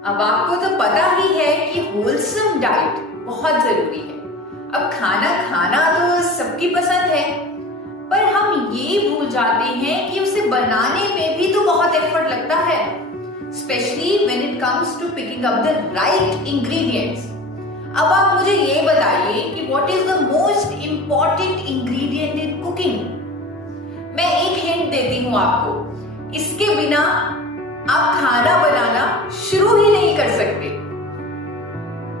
अब आपको तो पता ही है कि होलसम डाइट बहुत जरूरी है। अब खाना खाना तो सबकी पसंद है, पर हम ये भूल जाते हैं कि उसे बनाने में भी तो बहुत एफर्ट लगता है, specially when it comes to picking up the right ingredients. अब आप मुझे ये बताइए कि what is the most important ingredient in cooking. मैं एक हिंट देती हूँ आपको, इसके बिना आप खाना बनाना शुरू ही नहीं कर सकते।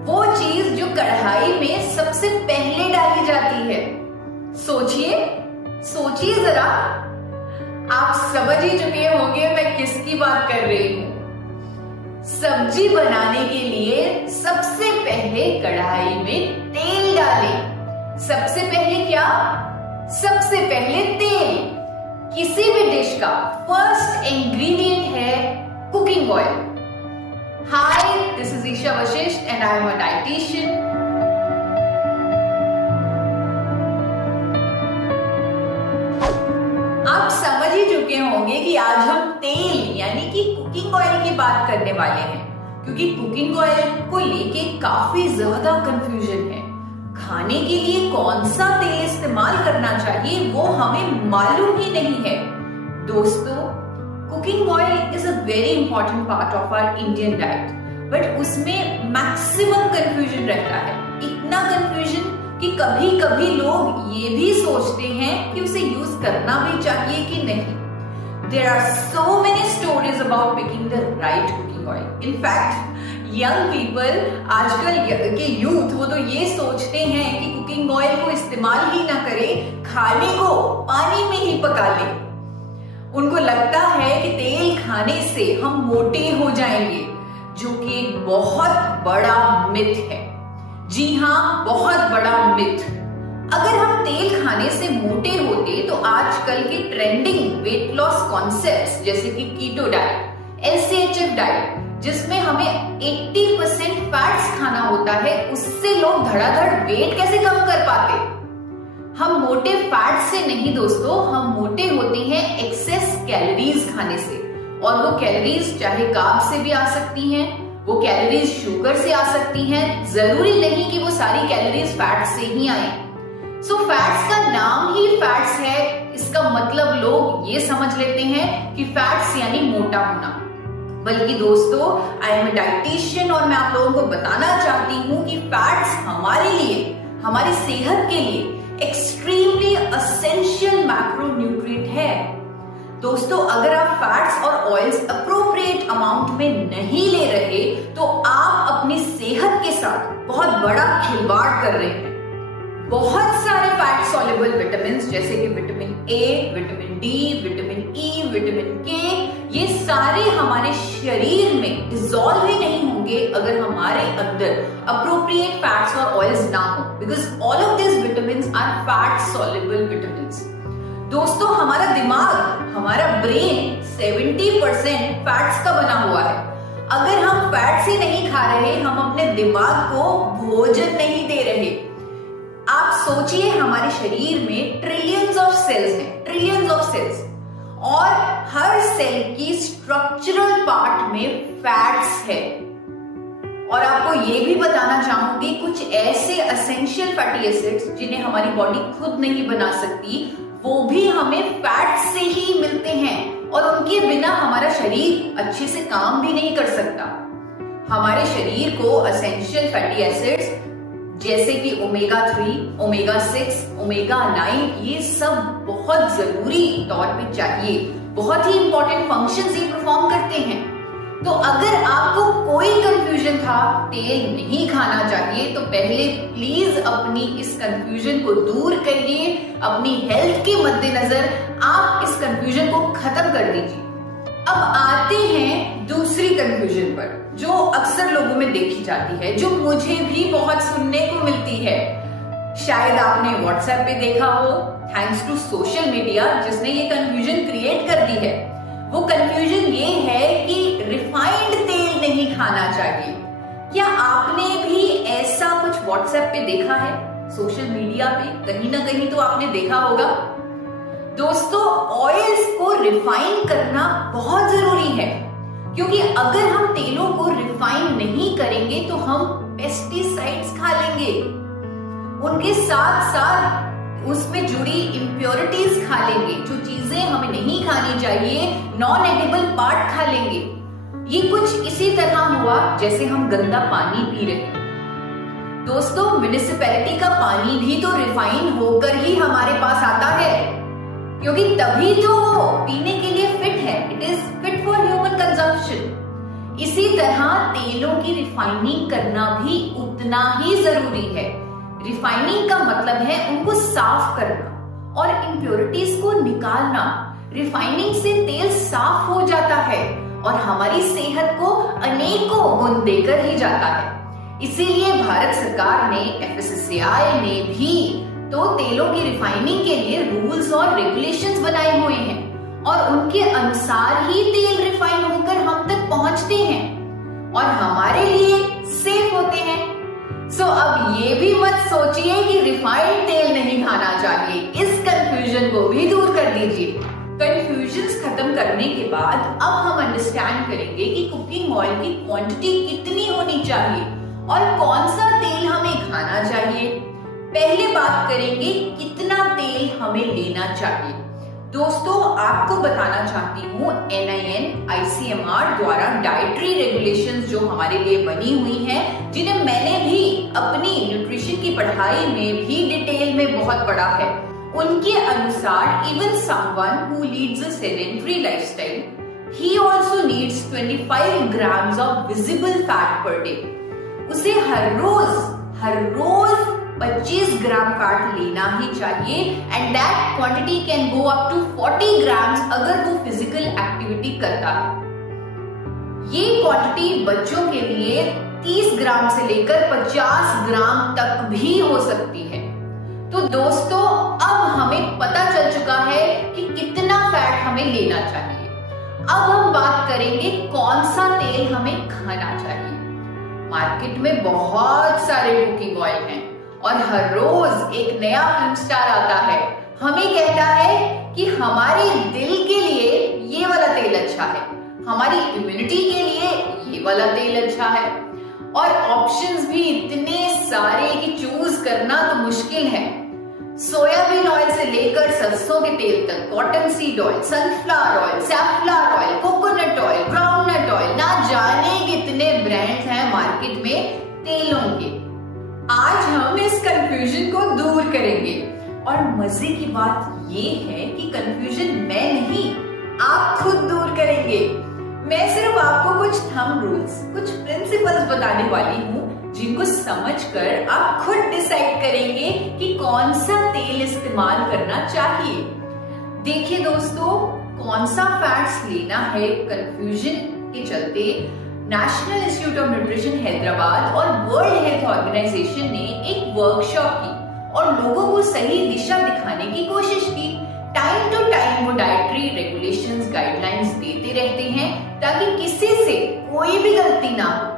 वो चीज जो कढ़ाई में सबसे पहले डाली जाती है। सोचिए जरा, आप समझ ही चुके होंगे मैं किसकी बात कर रही हूं। सब्जी बनाने के लिए सबसे पहले कढ़ाई में तेल डालें। सबसे पहले क्या? सबसे पहले तेल। किसी भी डिश का फर्स्ट इंग्रेडिएंट है cooking oil. Hi, this is Isha Vashishtha and I am a dietitian. आप समझ ही चुके होंगे कि आज हम तेल यानी कि कुकिंग ऑयल की बात करने वाले हैं, क्योंकि कुकिंग ऑयल को लेके काफी ज्यादा कंफ्यूजन है। खाने के लिए कौन सा तेल इस्तेमाल करना चाहिए वो हमें मालूम ही नहीं है। दोस्तों, cooking oil is a very important part of our Indian diet, but उसमें मैक्सिमम कंफ्यूजन रहता है। इतना कंफ्यूजन कि कभी कभी लोग ये भी सोचते हैं कि उसे यूज करना भी चाहिए कि नहीं। There are so many stories about picking the right cooking oil. In fact, young people, आजकल के यूथ, वो तो ये सोचते हैं कि कुकिंग ऑयल को इस्तेमाल ही ना करें, खाने को पानी में ही पका लें। उनको लगता है कि तेल खाने से हम मोटे हो जाएंगे, जो कि एक बहुत बड़ा मिथ है। जी हाँ, बहुत बड़ा मिथ। अगर हम तेल खाने से मोटे होते तो आजकल के ट्रेंडिंग वेट लॉस कॉन्सेप्ट्स जैसे कि कीटो डाइट, LCHF डाइट, जिसमें हमें 80% फैट्स खाना होता है, उससे लोग धड़ाधड़ वेट कैसे कम कर पाते? हम मोटे फैट से नहीं दोस्तों, हम मोटे होते हैं एक्सेस कैलोरीज खाने से। और वो कैलोरीज चाहे कार्ब से भी आ सकती हैं, वो कैलोरीज शुगर से आ सकती हैं। जरूरी नहीं कि वो सारी कैलोरीज फैट से ही आए। सो फैट्स का नाम ही फैट्स है, इसका मतलब लोग ये समझ लेते हैं कि फैट्स यानी मोटा होना। बल्कि दोस्तों, आई एम अ डाइटिशियन और मैं आप लोगों को बताना चाहती हूँ कि फैट्स हमारे लिए, हमारी सेहत के लिए एक्सट्रीमली एसेंशियल मैक्रोन्यूट्रिएंट है। दोस्तों, अगर आप फैट्स और ऑयल्स अप्रोप्रिएट अमाउंट में नहीं ले रहे तो आप अपनी सेहत के साथ बहुत बड़ा खिलवाड़ कर रहे हैं। बहुत सारे फैट सॉल्युबल विटामिन जैसे कि vitamin A, vitamin D, vitamin E, vitamin के, ये सारे हमारे शरीर में डिसॉल्व ही नहीं होंगे अगर हमारे अंदर अप्रोप्रिएट फैट्स और ऑयल्स ना हो, because all of this vitamin are fat soluble vitamin. दोस्तों, हमारा दिमाग, हमारा ब्रेन 70% फैट्स का बना हुआ है। अगर हम फैट्स ही नहीं खा रहे, हम अपने दिमाग को भोजन नहीं दे रहे। आप सोचिए, हमारे शरीर में ट्रिलियंस ऑफ सेल्स हैं, ट्रिलियंस ऑफ सेल्स, और हर सेल की स्ट्रक्चरल पार्ट में फैट्स है। और आपको ये भी बताना चाहूंगी, कुछ ऐसे एसेंशियल फैटी एसिड्स जिन्हें हमारी बॉडी खुद नहीं बना सकती, वो भी हमें फैट से ही मिलते हैं, और उनके बिना हमारा शरीर अच्छे से काम भी नहीं कर सकता। हमारे शरीर को एसेंशियल फैटी एसिड्स जैसे कि ओमेगा 3, ओमेगा 6, ओमेगा 9, ये सब बहुत जरूरी तौर पे चाहिए। बहुत ही इंपॉर्टेंट फंक्शंस ये परफॉर्म करते हैं। तो अगर आपको कोई कंफ्यूजन था तेल नहीं खाना चाहिए, तो पहले प्लीज अपनी इस कंफ्यूजन को दूर करिए। अपनी हेल्थ के मद्देनजर आप इस कंफ्यूजन को खत्म कर दीजिए। अब आते हैं दूसरी कंफ्यूजन पर, जो अक्सर लोगों में देखी जाती है, जो मुझे भी बहुत सुनने को मिलती है। शायद आपने व्हाट्सएप पे देखा हो, थैंक्स टू सोशल मीडिया, जिसने ये कंफ्यूजन क्रिएट कर दी है। वो कंफ्यूजन ये है कि रिफाइंड तेल नहीं खाना चाहिए। क्या आपने भी ऐसा कुछ व्हाट्सएप पे देखा है, सोशल मीडिया पे कहीं ना कहीं तो आपने देखा होगा। दोस्तों, ऑयल्स को रिफाइन करना बहुत जरूरी है, क्योंकि अगर हम तेलों को रिफाइन रिफाइन नहीं करेंगे तो हम पेस्टिसाइड्स खा लेंगे, उनके साथ साथ उसमें जुड़ी इम्प्योरिटीज खा लेंगे, जो चीजें हमें नहीं खानी चाहिए, नॉन एडिबल पार्ट खा लेंगे। ये कुछ इसी तरह हुआ जैसे हम गंदा पानी पी रहे हैं। दोस्तों, म्युनिसिपैलिटी का पानी भी तो रिफाइन होकर ही हमारे पास आता है, क्योंकि तभी तो वो पीने के लिए फिट है। It is fit for human consumption. इसी तरह तेलों की रिफाइनिंग करना भी उतना ही जरूरी है। रिफाइनिंग का मतलब है उनको साफ करना और इम्प्योरिटीज को निकालना। रिफाइनिंग से तेल साफ हो जाता है और हमारी सेहत को अनेकों गुण देकर ही जाता है। इसीलिए भारत सरकार ने, FSSAI ने भी तो तेलों की रिफाइनिंग के लिए रूल्स और रेगुलेशंस बनाए हुए हैं और उनके अनुसार ही तेल रिफाइन होकर हम तक पहुंचते हैं और हमारे लिए सेफ होते हैं। सो अब ये भी मत सोचिए कि रिफाइंड तेल नहीं खाना चाहिए। इस कंफ्यूजन को भी दूर कर दीजिए। कंफ्यूजन्स खत्म करने के बाद अब हम अंडरस्टैंड करेंगे कि कुकिंग ऑयल की क्वांटिटी कितनी होनी चाहिए और कौन सा तेल हमें खाना चाहिए। पहले बात करेंगे कितना तेल हमें लेना चाहिए। दोस्तों, आपको बताना चाहती हूँ NIN ICMR द्वारा डाइटरी रेगुलेशंस जो हमारे लिए बनी हुई हैं, जिन्हें मैंने भी अपनी न्यूट्रिशन की पढ़ाई में भी डिटेल में बहुत पढ़ा है। उनके अनुसार even someone who leads a sedentary lifestyle, he also needs 25 grams of visible fat per day। उसे हर रोज 25 ग्राम फैट लेना ही चाहिए and that quantity can go up to 40 grams अगर वो फिजिकल एक्टिविटी करता है। ये क्वांटिटी बच्चों के लिए 30 ग्राम से लेकर 50 ग्राम तक भी हो सकती है। तो दोस्तों, अब हमें पता चल चुका है कि कितना फैट हमें लेना चाहिए। अब हम बात करेंगे कौन सा तेल हमें खाना चाहिए। मार्केट में बहुत सारे कुकिंग ऑयल हैं और हर रोज एक नया फिल्म स्टार आता है, हमें कहता है कि हमारे दिल के लिए ये वाला तेल अच्छा है, हमारी इम्यूनिटी के लिए ये वाला तेल अच्छा है। और ऑप्शंस भी इतने सारे कि चूज करना तो मुश्किल है। सोयाबीन ऑयल से लेकर सरसों के तेल तक, cotton seed oil, sunflower oil, safflower oil, coconut oil, groundnut oil, ना जाने कितने ब्रांड्स हैं मार्केट में तेलों के। आज हम इस कंफ्यूजन को दूर करेंगे और मजे की बात ये है कि कंफ्यूजन मैं नहीं, आप खुद दूर करेंगे। मैं सिर्फ आपको कुछ थंब रूल्स, कुछ प्रिंसिपल्स बताने वाली हूँ जिनको समझकर आप खुद डिसाइड करेंगे कि कौन सा तेल इस्तेमाल करना चाहिए। देखिए दोस्तों, कौन सा फैट्स लेना है, कंफ्यूजन के चलते national institute of nutrition Hyderabad और वर्ल्ड हेल्थ ऑर्गेनाइजेशन ने एक वर्कशॉप की और लोगों को सही दिशा दिखाने की कोशिश की। टाइम टू टाइम वो डाइटरी रेगुलेशंस, गाइडलाइंस देते रहते हैं ताकि किसी से कोई भी गलती ना हो।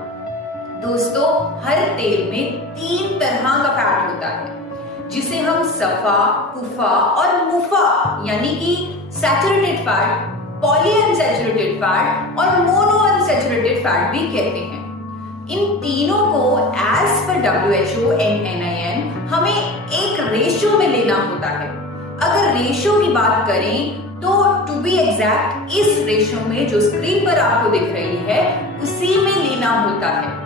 दोस्तों, हर तेल में 3 तरह का फैट होता है, जिसे हम सफा, कुफा और मुफा यानी कि सैचुरेटेड फैट, पॉलीअनसैचुरेटेड फैट और मोनोअनसैचुरेटेड फैट भी कहते हैं। इन तीनों को as per WHO and NIN हमें एक रेशियो में लेना होता है। अगर रेशियो की बात करें तो टू बी एग्जैक्ट इस रेशियो में जो स्क्रीन पर आपको दिख रही है उसी में लेना होता है।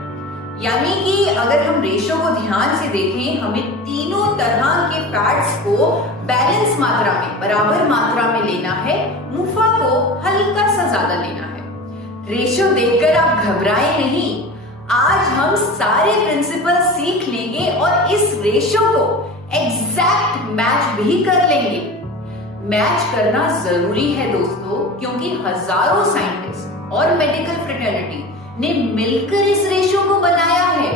यानी कि अगर हम रेशियो को ध्यान से देखें, हमें तीनों तरह के फैट्स को बैलेंस मात्रा में, बराबर मात्रा में लेना है। मुफा को हल्का सा ज्यादा लेना है। रेशियो देखकर आप घबराएं नहीं, आज हम सारे प्रिंसिपल सीख लेंगे और इस रेशियो को एग्जैक्ट मैच भी कर लेंगे। मैच करना जरूरी है दोस्तों, क्योंकि हजारों साइंटिस्ट और मेडिकल फ्रेटर्निटी ने मिलकर इस रेशियो को बनाया है,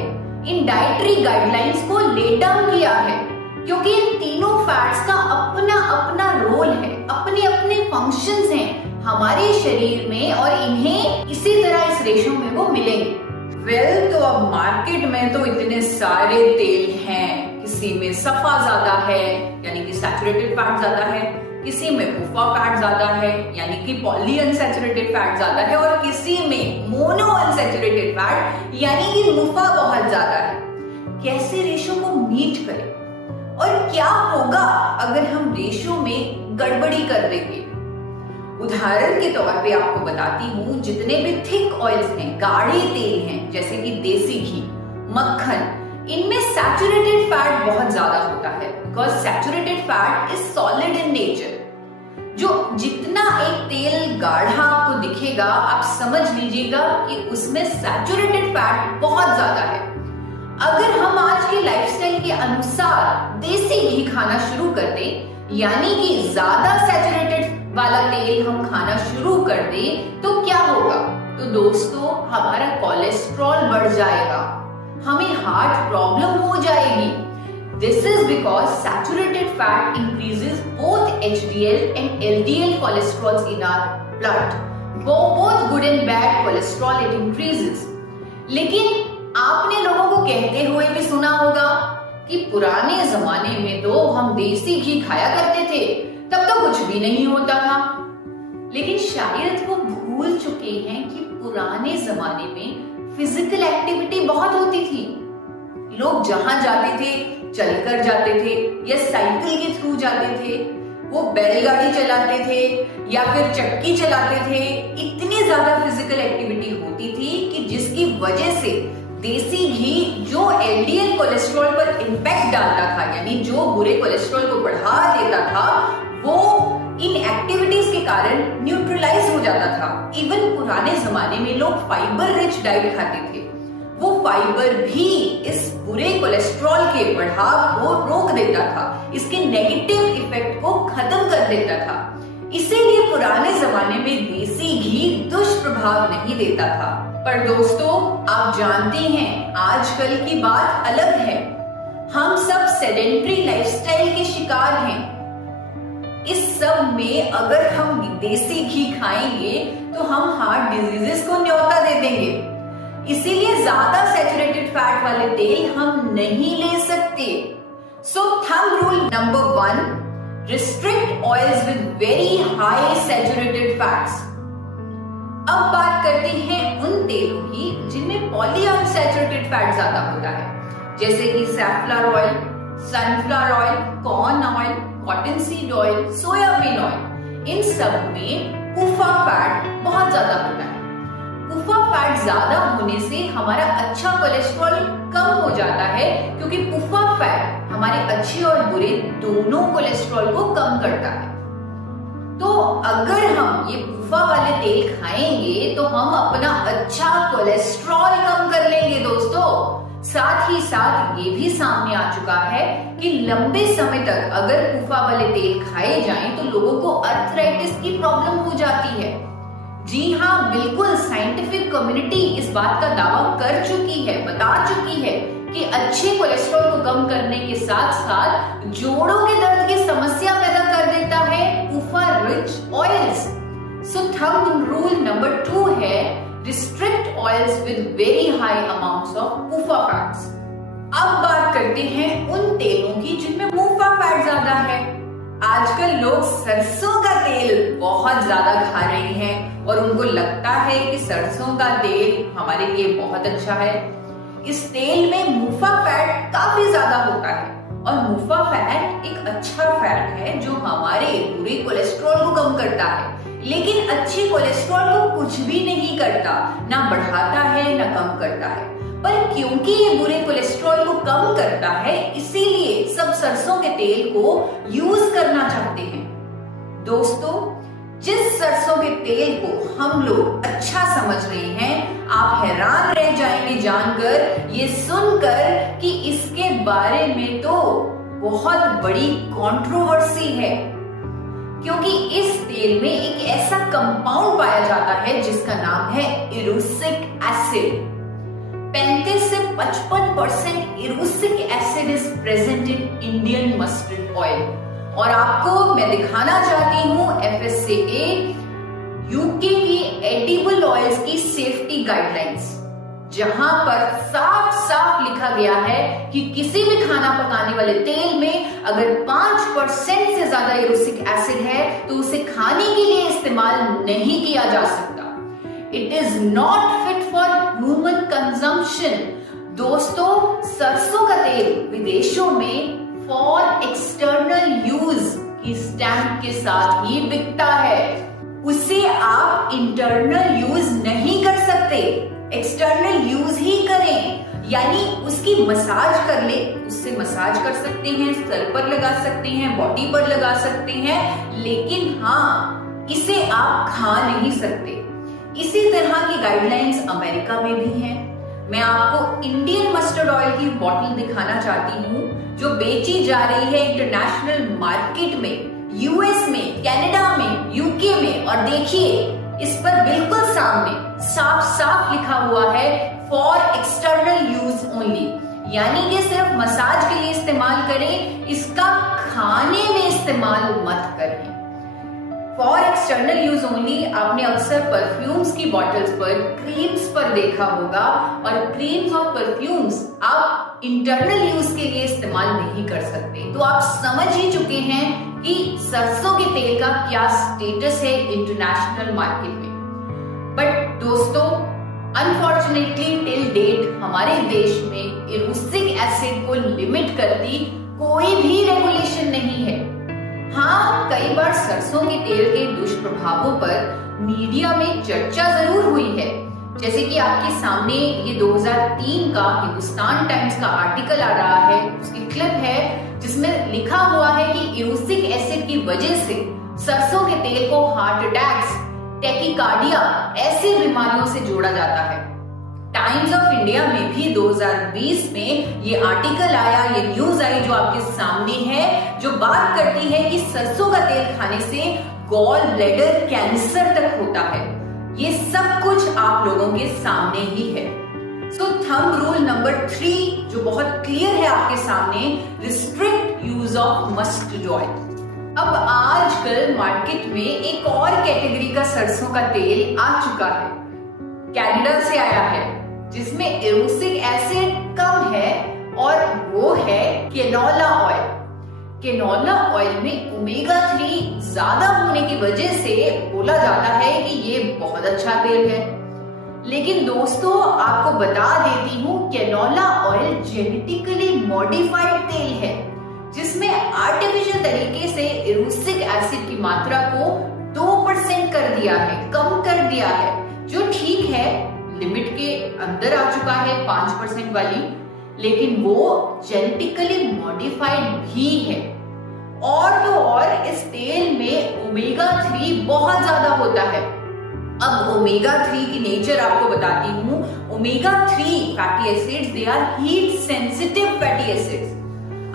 इन डाइटरी गाइडलाइंस को ले डाउन किया है, क्योंकि इन तीनों फैट्स का अपना अपना रोल है, अपने अपने फंक्शंस हैं हमारे शरीर में और इन्हें इसी तरह इस रेशियो में वो मिलेंगे। वेल, तो अब मार्केट में तो इतने सारे तेल हैं, किसी में सफा ज्यादा है यानी कि सैचुरेटेड फैट ज्यादा है, किसी में कुफा फैट ज्यादा है यानी कि पॉलीअनसैचुरेटेड फैट ज्यादा है और किसी में मोनोअनसैचुरेटेड सैचुरेटेड फैट यानी कि मुफा बहुत ज्यादा है। कैसे रेशो को मीट करें और क्या होगा अगर हम रेशो में गड़बड़ी कर देंगे? उदाहरण के तौर पे आपको बताती हूँ, जितने भी थिक ऑयल्स हैं, गाढ़े तेल हैं, जैसे कि देसी घी, मक्खन, इनमें सैचुरेटेड फैट बहुत ज्यादा होता है because saturated fat is solid in nature. जो जितना एक तेल गाढ़ा आपको दिखेगा, आप समझ लीजिएगा कि उसमें सैचुरेटेड फैट बहुत ज्यादा है। अगर हम आज के लाइफस्टाइल के अनुसार देसी घी खाना शुरू कर दें, यानी कि ज्यादा सैचुरेटेड वाला तेल हम खाना शुरू कर दें, तो क्या होगा? तो दोस्तों, हमारा कोलेस्ट्रॉल बढ़ जाएगा, हमें हार्ट प्रॉब्लम हो जाएगी। This is because saturated fat increases both HDL and LDL cholesterols in our blood. Both good and bad cholesterol it increases. लेकिन आपने लोगों को कहते हुए भी सुना होगा कि पुराने जमाने में तो हम देसी घी खाया करते थे, तब तो कुछ भी नहीं होता था। लेकिन शायद वो भूल चुके हैं कि पुराने जमाने में फिजिकल एक्टिविटी बहुत होती थी। लोग जहां जाते थे चलकर जाते थे या साइकिल के थ्रू जाते थे, वो बैलगाड़ी चलाते थे या फिर चक्की चलाते थे। इतनी ज्यादा फिजिकल एक्टिविटी होती थी कि जिसकी वजह से देसी घी जो एलडीएल कोलेस्ट्रॉल पर इंपैक्ट डालता था, यानी जो बुरे कोलेस्ट्रॉल को बढ़ा देता था, वो इन एक्टिविटीज के कारण न्यूट्रलाइज हो जाता था। इवन पुराने जमाने में लोग फाइबर रिच डाइट खाते थे, वो फाइबर भी इस बुरे कोलेस्ट्रॉल के बढ़ाव को रोक देता था, इसके नेगेटिव इफेक्ट को खत्म कर देता था। इसीलिए पुराने जमाने में देसी घी दुष्प्रभाव नहीं देता था। पर दोस्तों, आप जानते हैं आजकल की बात अलग है। हम सब सेडेंट्री लाइफस्टाइल के शिकार हैं। इस सब में अगर हम देसी घी खाएंगे तो हम हार्ट डिजीजेस को न्योता दे देंगे। इसीलिए ज्यादा सैचुरेटेड फैट वाले तेल हम नहीं ले सकते। So thumb rule number 1, restrict oils with very high saturated fats. अब बात करते हैं उन तेलों की जिनमें पॉलीअनसैचुरेटेड फैट ज्यादा होता है, जैसे कि safflower oil, sunflower oil, corn oil, cotton seed oil, soybean oil. इन सब में पुफा फैट बहुत ज्यादा होता है। पुफा फैट ज्यादा होने से हमारा अच्छा कोलेस्ट्रॉल कम हो जाता है, क्योंकि पुफा फैट हमारे अच्छे और बुरे दोनों कोलेस्ट्रॉल को कम करता है। तो अगर हम ये पुफा वाले तेल खाएंगे तो हम अपना अच्छा कोलेस्ट्रॉल कम कर लेंगे दोस्तों। साथ ही साथ ये भी सामने आ चुका है कि लंबे समय तक अगर पुफा वाले तेल खाए जाएं तो लोगों को अर्थराइटिस की प्रॉब्लम हो जाती है। जी हाँ, बिल्कुल साइंटिफिक कम्युनिटी इस बात का दावा कर चुकी है, बता चुकी है कि अच्छे कोलेस्ट्रॉल को कम करने के साथ साथ जोड़ों के दर्द की समस्या पैदा कर देता है PUFA rich oils. So thumb rule number 2 है, restrict oils with very high amounts of PUFA fats. अब बात करते हैं उन तेलों की जिनमें मुफा फैट ज्यादा है। आजकल लोग सरसों का तेल बहुत ज्यादा खा रहे हैं और उनको लगता है कि सरसों का तेल हमारे लिए बहुत अच्छा है। इस तेल में मुफा फैट काफी ज्यादा होता है और मुफा फैट एक अच्छा फैट है जो हमारे बुरे कोलेस्ट्रॉल को कम करता है, लेकिन अच्छे कोलेस्ट्रॉल को कुछ भी नहीं करता, ना बढ़ाता है ना कम करता है। पर क्योंकि ये बुरे कोलेस्ट्रॉल को कम करता है, इसीलिए सब सरसों के तेल को यूज करना चाहते हैं। दोस्तों, जिस सरसों के तेल को हम लोग अच्छा समझ रहे हैं, आप हैरान रह जाएंगे जानकर, ये सुनकर कि इसके बारे में तो बहुत बड़ी कंट्रोवर्सी है, क्योंकि इस तेल में एक ऐसा कंपाउंड पाया जाता है जिसका नाम है इरूसिक एसिड। 35 से 55% erucic acid is present in Indian mustard oil. और आपको मैं दिखाना चाहती हूँ FSSAI यूके की एडिबल ऑयल्स की सेफ्टी गाइडलाइंस, जहां पर साफ साफ लिखा गया है कि किसी भी खाना पकाने वाले तेल में अगर 5% से ज्यादा इरूसिक एसिड है तो उसे खाने के लिए इस्तेमाल नहीं किया जा सकता। It is not fit for human consumption. दोस्तों, सरसों का तेल विदेशों में फॉर एक्सटर्नल यूज की स्टैंप के साथ ही बिकता है। उसे आप इंटरनल यूज नहीं कर सकते, एक्सटर्नल यूज ही करें। यानी उसकी मसाज कर ले, उससे मसाज कर सकते हैं, सर पर लगा सकते हैं, बॉडी पर लगा सकते हैं, लेकिन हाँ, इसे आप खा नहीं सकते। इसी तरह की गाइडलाइंस अमेरिका में भी हैं। मैं आपको इंडियन मस्टर्ड ऑयल की बोतल दिखाना चाहती हूँ जो बेची जा रही है इंटरनेशनल मार्केट में, यूएस में, कनाडा में, यूके में, और देखिए इस पर बिल्कुल सामने साफ साफ लिखा हुआ है फॉर एक्सटर्नल यूज ओनली, यानी कि सिर्फ मसाज के लिए इस्तेमाल करें, इसका खाने में इस्तेमाल मत करें। फॉर एक्सटर्नल यूज ओनली आपने अक्सर परफ्यूम्स की बॉटल्स पर, क्रीम्स पर देखा होगा, और क्रीम्स और परफ्यूम्स आप इंटरनल यूज के लिए इस्तेमाल नहीं कर सकते। तो आप समझ ही चुके हैं कि सरसों के तेल का क्या स्टेटस है इंटरनेशनल मार्केट में। बट दोस्तों, अनफॉर्चुनेटली टिल डेट हमारे देश में इरूसिक एसिड को लिमिट करती कोई भी रेगुलेशन नहीं है। हाँ, कई बार सरसों के तेल के दुष्प्रभावों पर मीडिया में चर्चा जरूर हुई है, जैसे कि आपके सामने ये 2003 का हिंदुस्तान टाइम्स का आर्टिकल आ रहा है, उसकी क्लिप है जिसमें लिखा हुआ है कि इरूसिक एसिड की वजह से सरसों के तेल को हार्ट अटैक्स, टैकीकार्डिया ऐसी बीमारियों से जोड़ा जाता है। टाइम्स ऑफ इंडिया में भी 2020 में ये आर्टिकल आया, ये न्यूज आई जो आपके सामने है, जो बात करती है कि सरसों का तेल खाने से गॉल ब्लैडर कैंसर तक होता है। ये सब कुछ आप लोगों के सामने ही है। सो थंब रूल नंबर 3 जो बहुत क्लियर है आपके सामने, restrict use of mustard oil. अब आजकल मार्केट में एक और कैटेगरी का सरसों का तेल आ चुका है, कनाडा से आया है, जिसमें इरूसिक एसिड कम है, और वो है केनोला ऑयल। केनोला ऑयल में ओमेगा 3 ज्यादा होने की वजह से बोला जाता है कि ये बहुत अच्छा तेल है। लेकिन दोस्तों, आपको बता देती हूँ, केनोला ऑयल जेनेटिकली मॉडिफाइड तेल है, जिसमें आर्टिफिशियल तरीके से इरूसिक एसिड की मात्रा को 2% कर दिया है, कम कर दिया है, जो ठीक है, लिमिट के अंदर आ चुका है 5% वाली, लेकिन वो जेनेटिकली मॉडिफाइड भी है। और तो और इस तेल में ओमेगा 3 बहुत ज्यादा होता है। अब ओमेगा 3 की नेचर आपको बताती हूँ। Omega 3 fatty acids, they are heat sensitive fatty acids.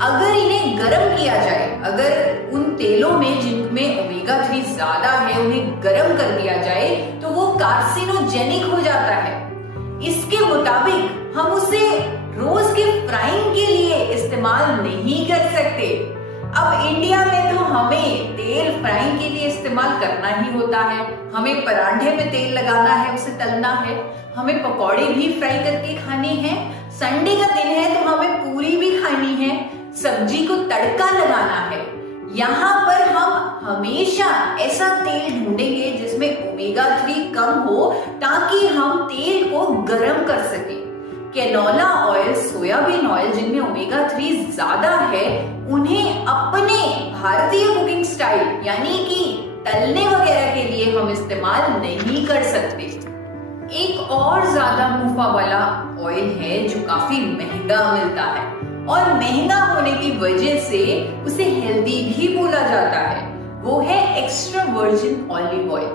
अगर इन्हें गर्म किया जाए, अगर उन तेलों में जिनमें ओमेगा 3 ज्यादा है उन्हें गर्म कर दिया जाए, तो वो कार्सिनोजेनिक हो जाता है। इसके मुताबिक हम उसे रोज के फ्राइंग के लिए इस्तेमाल नहीं कर सकते। अब इंडिया में तो हमें तेल फ्राइंग के लिए इस्तेमाल करना ही होता है, हमें पराठे में तेल लगाना है, उसे तलना है, हमें पकौड़े भी फ्राई करके खाने हैं, संडे का दिन है तो हमें पूरी भी खानी है, सब्जी को तड़का लगाना है। यहाँ पर हम हमेशा ऐसा तेल ढूंढेंगे जिसमें ओमेगा 3 कम हो, ताकि हम तेल को गर्म कर सकें। कैनोला ऑयल, सोयाबीन ऑयल जिनमें ओमेगा 3 ज्यादा है, उन्हें अपने भारतीय कुकिंग स्टाइल यानी कि तलने वगैरह के लिए हम इस्तेमाल नहीं कर सकते। एक और ज्यादा मुनाफा वाला ऑयल है जो काफी महंगा मिलता है, और महंगा होने की वजह से उसे हेल्दी भी बोला जाता है, वो है एक्स्ट्रा वर्जिन ऑलिव ऑयल।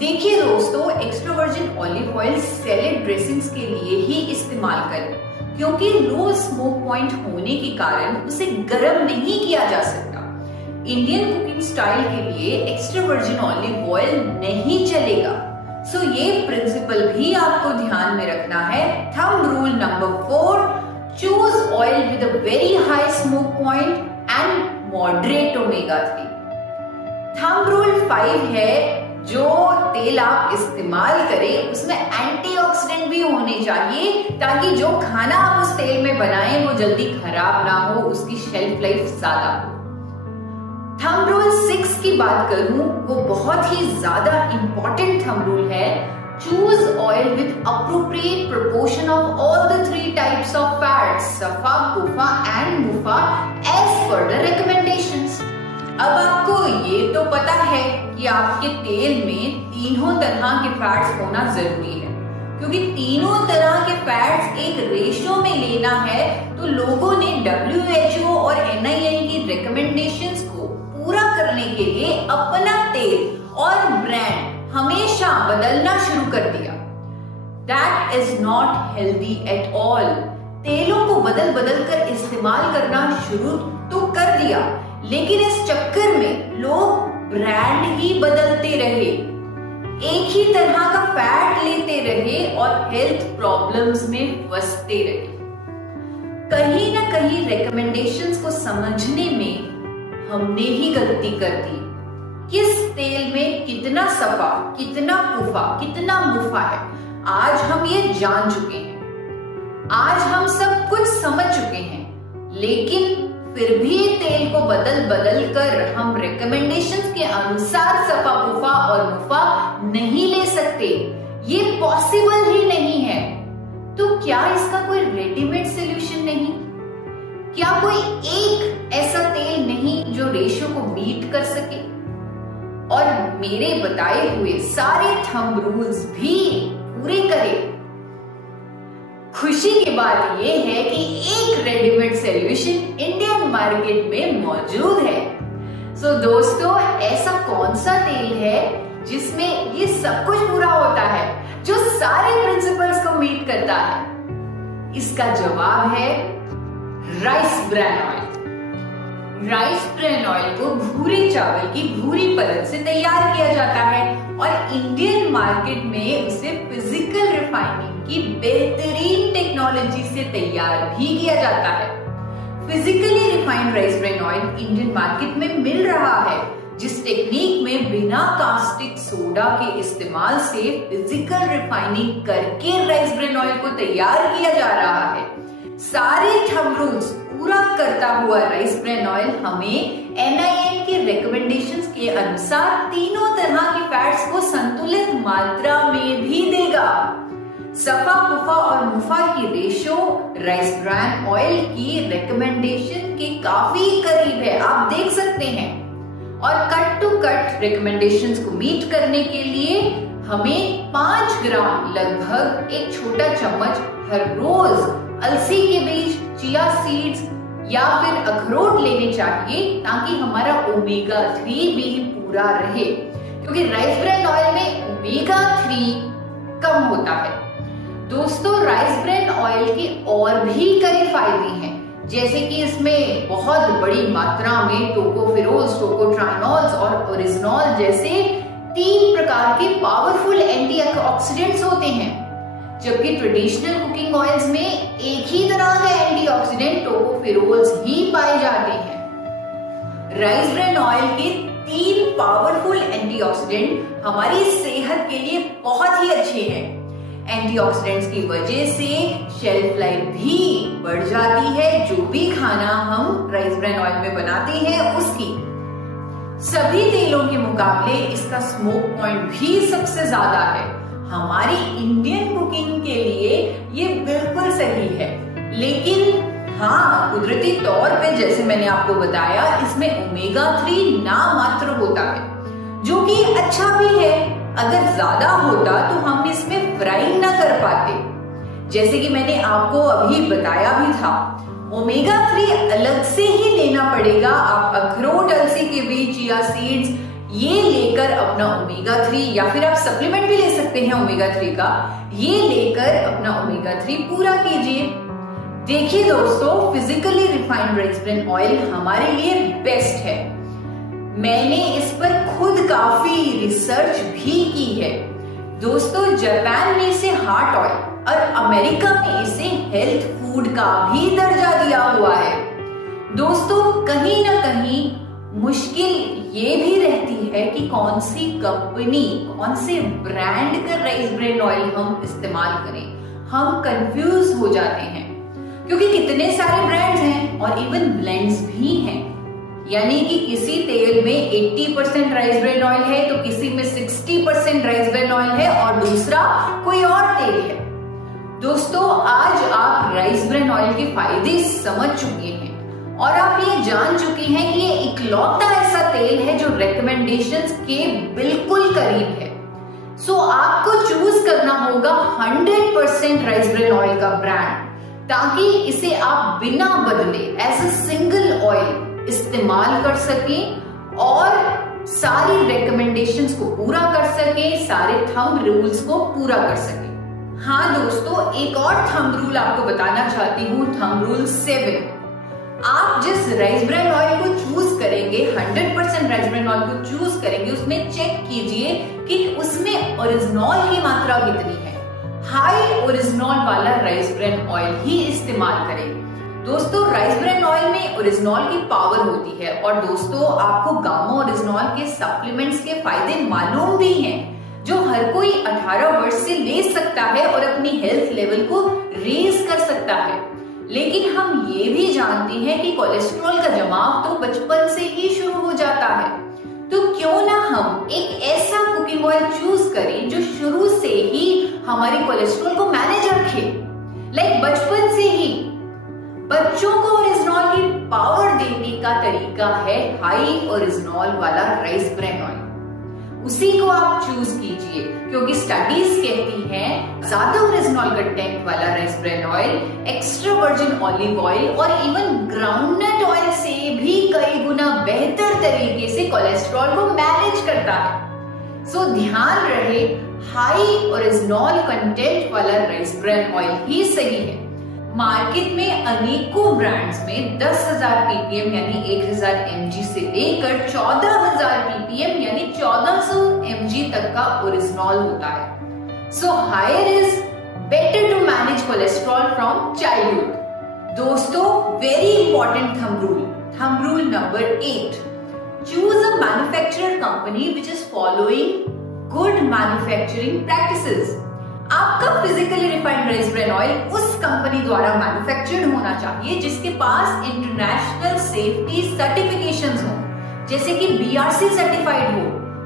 देखिए दोस्तों, extra virgin olive oil salad dressings के लिए ही इस्तेमाल करें, क्योंकि लो स्मोक पॉइंट होने के कारण उसे गर्म नहीं किया जा सकता। इंडियन कुकिंग स्टाइल के लिए एक्स्ट्रा वर्जिन ऑलिव ऑयल नहीं चलेगा। सो ये प्रिंसिपल भी आपको ध्यान में रखना है। Thumb rule number 4, choose oil with a very high smoke point and moderate omega 3। Thumb rule 5 है, जो तेल आप इस्तेमाल करें उसमें एंटीऑक्सीडेंट भी होने चाहिए, ताकि जो खाना आप उस तेल में बनाएं वो जल्दी खराब ना हो, उसकी शेल्फ लाइफ ज्यादा हो। थंब रूल 6 की बात करूं, वो बहुत ही ज्यादा इंपॉर्टेंट थंब रूल है। Choose oil with appropriate proportion of all the 3 types of fats, safa, kufa and mufa as per the recommendations. अब आपको ये तो पता है कि आपके तेल में तीनों तरह के फैट्स होना जरूरी है, क्योंकि तीनों तरह के फैट्स एक रेशियो में लेना है। तो लोगों ने WHO और NIN की रिकमेंडेशंस को पूरा करने के लिए अपना तेल और ब्रांड हमेशा बदलना शुरू कर दिया। That is not healthy at all. तेलों को बदल बदल कर इस्तेमाल करना शुरू तो कर दिया, लेकिन इस चक्कर में लोग ब्रांड ही बदलते रहे, एक ही तरह का फैट लेते रहे और हेल्थ प्रॉब्लम्स में फंसते रहे। कहीं ना कहीं रिकमेंडेशंस को समझने में हमने ही गलती कर दी। किस तेल में कितना सफा, कितना कुफा, कितना मुफा है, आज हम ये जान चुके हैं, आज हम सब कुछ समझ चुके हैं, लेकिन फिर भी तेल को बदल बदल कर हम रिकमेंडेशंस के अनुसार सफा, कुफा और मुफा नहीं ले सकते। ये पॉसिबल ही नहीं है। तो क्या इसका कोई रेडीमेड सॉल्यूशन नहीं? क्या कोई एक ऐसा तेल नहीं जो रेशियो को मीट कर सके और मेरे बताए हुए सारे थंब रूल्स भी पूरे करे? खुशी की बात यह है कि एक रेडीमेड सॉल्यूशन इंडियन मार्केट में मौजूद है। सो दोस्तों, ऐसा कौन सा तेल है जिसमें ये सब कुछ पूरा होता है, जो सारे प्रिंसिपल्स को मीट करता है? इसका जवाब है rice bran oil. Rice bran oil को भूरे चावल की भूरी परत से तैयार किया जाता है और इंडियन मार्केट में उसे फिजिकल रिफाइनिंग की बेहतरीन टेक्नोलॉजी से तैयार भी किया जाता है। Physically refined rice bran oil Indian market में मिल रहा है, जिस टेक्निक में बिना कास्टिक सोडा के इस्तेमाल से फिजिकल रिफाइनिंग करके राइस ब्रैन ऑयल को तैयार किया जा रहा है। सारे थंब रूल्स पूरा करता हुआ राइस ब्रैन ऑयल हमें NIN के रिकमेंडेशंस के अनुसार तीनों तरह के फैट्स को संतुलित मात्रा में भी देगा। सफा, कुफा और मुफा की रेशो राइस ब्रैन ऑयल की रिकमेंडेशन के काफी करीब है, आप देख सकते हैं। और कट टू कट रिकमेंडेशंस को मीट करने के लिए हमें 5 ग्राम लगभग एक छोटा चम्मच हर रोज अलसी के बीज, चिया सीड्स या फिर अखरोट लेने चाहिए, ताकि हमारा ओमेगा 3 भी पूरा रहे, क्योंकि राइस ब्रैन ऑयल में ओमेगा 3 कम होता है। दोस्तों, राइस ब्रैन ऑयल के और भी कई फायदे हैं, जैसे कि इसमें बहुत बड़ी मात्रा में टोकोफेरोल्स, टोकोट्राइनॉल्स और ओरिजिनॉल जैसे 3 प्रकार के पावरफुल एंटीऑक्सीडेंट्स होते हैं, जबकि ट्रेडिशनल कुकिंग ऑयल्स में एक ही तरह का एंटीऑक्सीडेंट टोकोफेरोल्स ही पाए जाते हैं। राइस ब्रैन ऑयल के 3 पावरफुल एंटीऑक्सीडेंट हमारी सेहत के लिए बहुत ही अच्छे हैं। एंटीऑक्सीडेंट्स की वजह से शेल्फ लाइफ भी बढ़ जाती है, जो भी खाना हम राइस ब्रैन ऑयल में बनाते हैं उसकी। सभी तेलों के मुकाबले इसका स्मोक पॉइंट भी सबसे ज्यादा है। हमारी इंडियन कुकिंग के लिए ये बिल्कुल सही है, लेकिन हाँ, कुदरती तौर पे जैसे मैंने आपको बताया, इसमें ओमेगा 3 नामात्र होता है, जो कि अच्छा भी है। अगर ज्यादा होता तो हम इसमें फ्राई ना कर पाते, जैसे कि मैंने आपको अभी बताया भी था। ओमेगा 3 अलग से ही लेना पड़ेगा। आप अखरोट, अलसी के बीज, चिया सीड्स ये लेकर अपना ओमेगा 3, या फिर आप सप्लीमेंट भी ले सकते हैं ओमेगा 3 का, ये लेकर अपना ओमेगा 3 पूरा कीजिए। देखिए दोस्तों, physically refined rice bran oil हमारे लिए बेस्ट है। मैंने इस पर खुद काफी रिसर्च भी की है। दोस्तों, जापान में इसे हार्ट ऑयल और अमेरिका में इसे हेल्थ फूड का भी दर्जा दिया हुआ है। दोस्तों, कहीं ना कहीं मुश्किल ये भी रहती है कि कौन सी कंपनी, कौन से ब्रांड का राइस ब्रैन ऑयल हम इस्तेमाल करें। हम कंफ्यूज हो जाते हैं, क्योंकि कितने सारे ब्रांड्स हैं और इवन ब्लेंड्स भी हैं। यानी कि किसी तेल में 80% राइस ब्रेन ऑयल है तो किसी में 60% राइस ब्रेन ऑयल है और दूसरा कोई और तेल है। दोस्तों, आज आप राइस ब्रेन ऑयल के फायदे समझ चुके हैं और आप ये जान चुके हैं कि ये इकलौता ऐसा तेल है जो रिकमेंडेशंस के बिल्कुल करीब है। सो आपको चूज करना होगा 100% राइस ब्रेन ऑयल का ब्रांड, ताकि इसे आप बिना बदले एज अ सिंगल ऑयल इस्तेमाल कर सकें और सारी रिकमेंडेशंस को पूरा कर सकें, सारे थंब रूल्स को पूरा कर सकें। हाँ दोस्तों, एक और थंब रूल आपको बताना चाहती हूँ, थंब रूल 7। आप जिस राइस ब्रेन ऑयल को चूज करेंगे, 100% राइस ब्रेन ऑयल को चूज करेंगे, उसमें चेक कीजिए कि उसमें ओरिजिनॉल की मात्रा कितनी है। हाई ओरिजिनॉल वाला राइस ब्रेन ऑयल ही इस्तेमाल करें। दोस्तों, राइस ब्रेन ऑयल में ओरिजिनॉल की पावर होती है और दोस्तों आपको गामा ओरिजिनॉल के सप्लीमेंट्स के फायदे मालूम भी हैं, जो हर कोई 18 वर्ष से ले सकता है और अपनी हेल्थ लेवल को रेज कर सकता है। लेकिन हम ये भी जानते हैं कि कोलेस्ट्रॉल का जमाव तो बचपन से ही शुरू हो जाता है, तो क्यों ना हम एक ऐसा कुकिंग ऑयल चूज करें जो शुरू से ही हमारे कोलेस्ट्रॉल को मैनेज रखे। लाइक बचपन से ही बच्चों को ओरिजिनॉल की पावर देने का तरीका है हाई ओरिजिनॉल वाला राइस ब्रेन ऑयल। उसी को आप चूज कीजिए, क्योंकि स्टडीज कहती हैं ज्यादा ओरिजिनल कंटेंट वाला rice bran oil extra virgin olive oil और इवन ग्राउंडनट ऑयल से भी कई गुना बेहतर तरीके से कोलेस्ट्रॉल को मैनेज करता है। सो ध्यान रहे, हाई ओरिजिनल कंटेंट वाला राइस ब्रेन ऑयल ही सही है। मार्केट में अनेकों ब्रांड्स में 10,000 ppm यानी 1000 mg से लेकर 14,000 ppm यानी 1400 mg तक का ओरिजिनॉल होता है। So higher is better to manage cholesterol from childhood. दोस्तों, very important thumb rule number 8। Choose a manufacturer company which is following good manufacturing practices. आपका physically refined rice bran oil उस company द्वारा manufactured होना चाहिए जिसके पास international safety certifications हो, जैसे कि BRC सर्टिफाइड हो,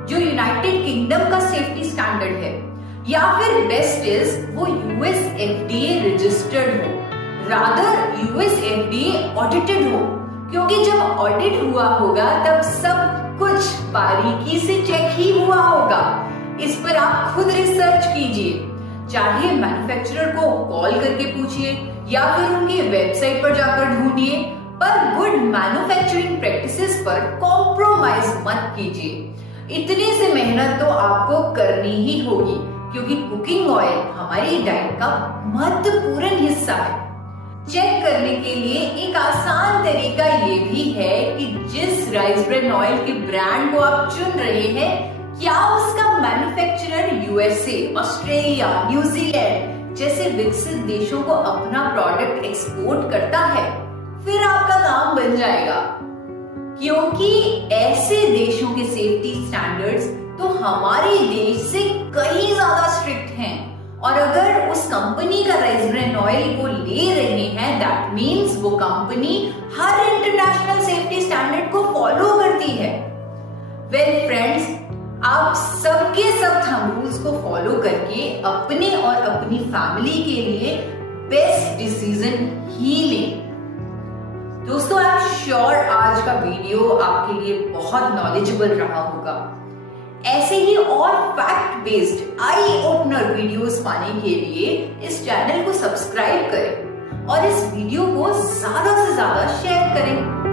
जो यूनाइटेड किंगडम का सेफ्टी स्टैंडर्ड है, या फिर बेस्ट इज वो US FDA रजिस्टर्ड हो, रादर US FDA ऑडिटेड हो, क्योंकि जब ऑडिट हुआ होगा तब सब कुछ बारीकी से चेक ही हुआ होगा। इस पर आप खुद रिसर्च कीजिए, चाहे मैन्युफैक्चरर को कॉल करके पूछिए या फिर उनकी वेबसाइट पर जाकर ढूंढिए, पर गुड मैन्युफैक्चरिंग प्रैक्टिसेस पर कॉम्प्रोमाइज मत कीजिए। इतने से मेहनत तो आपको करनी ही होगी, क्योंकि कुकिंग ऑयल हमारी डाइट का महत्वपूर्ण हिस्सा है। चेक करने के लिए एक आसान तरीका ये भी है कि जिस राइस ब्रेन ऑयल के ब्रांड को आप चुन रहे हैं, क्या उसका मैन्युफैक्चरर USA, ऑस्ट्रेलिया, न्यूजीलैंड जैसे विकसित देशों को अपना प्रोडक्ट एक्सपोर्ट करता है। फिर आपका काम बन जाएगा, क्योंकि ऐसे देशों के सेफ्टी स्टैंडर्ड्स तो हमारे देश से कहीं ज्यादा स्ट्रिक्ट हैं, और अगर उस कंपनी का राइस ब्रेन ऑयल को ले रहे हैं, दैट मीन्स वो कंपनी हर इंटरनेशनल सेफ्टी स्टैंडर्ड को फॉलो करती है। वेल फ्रेंड्स, आप सबके सब थंब रूल्स को फॉलो करके अपने और अपनी फैमिली के लिए बेस्ट डिसीजन ही लें। दोस्तों, आई एम श्योर आज का वीडियो आपके लिए बहुत नॉलेजेबल रहा होगा। ऐसे ही और fact based eye opener videos पाने के लिए इस चैनल को सब्सक्राइब करें और इस वीडियो को ज्यादा से ज्यादा शेयर करें।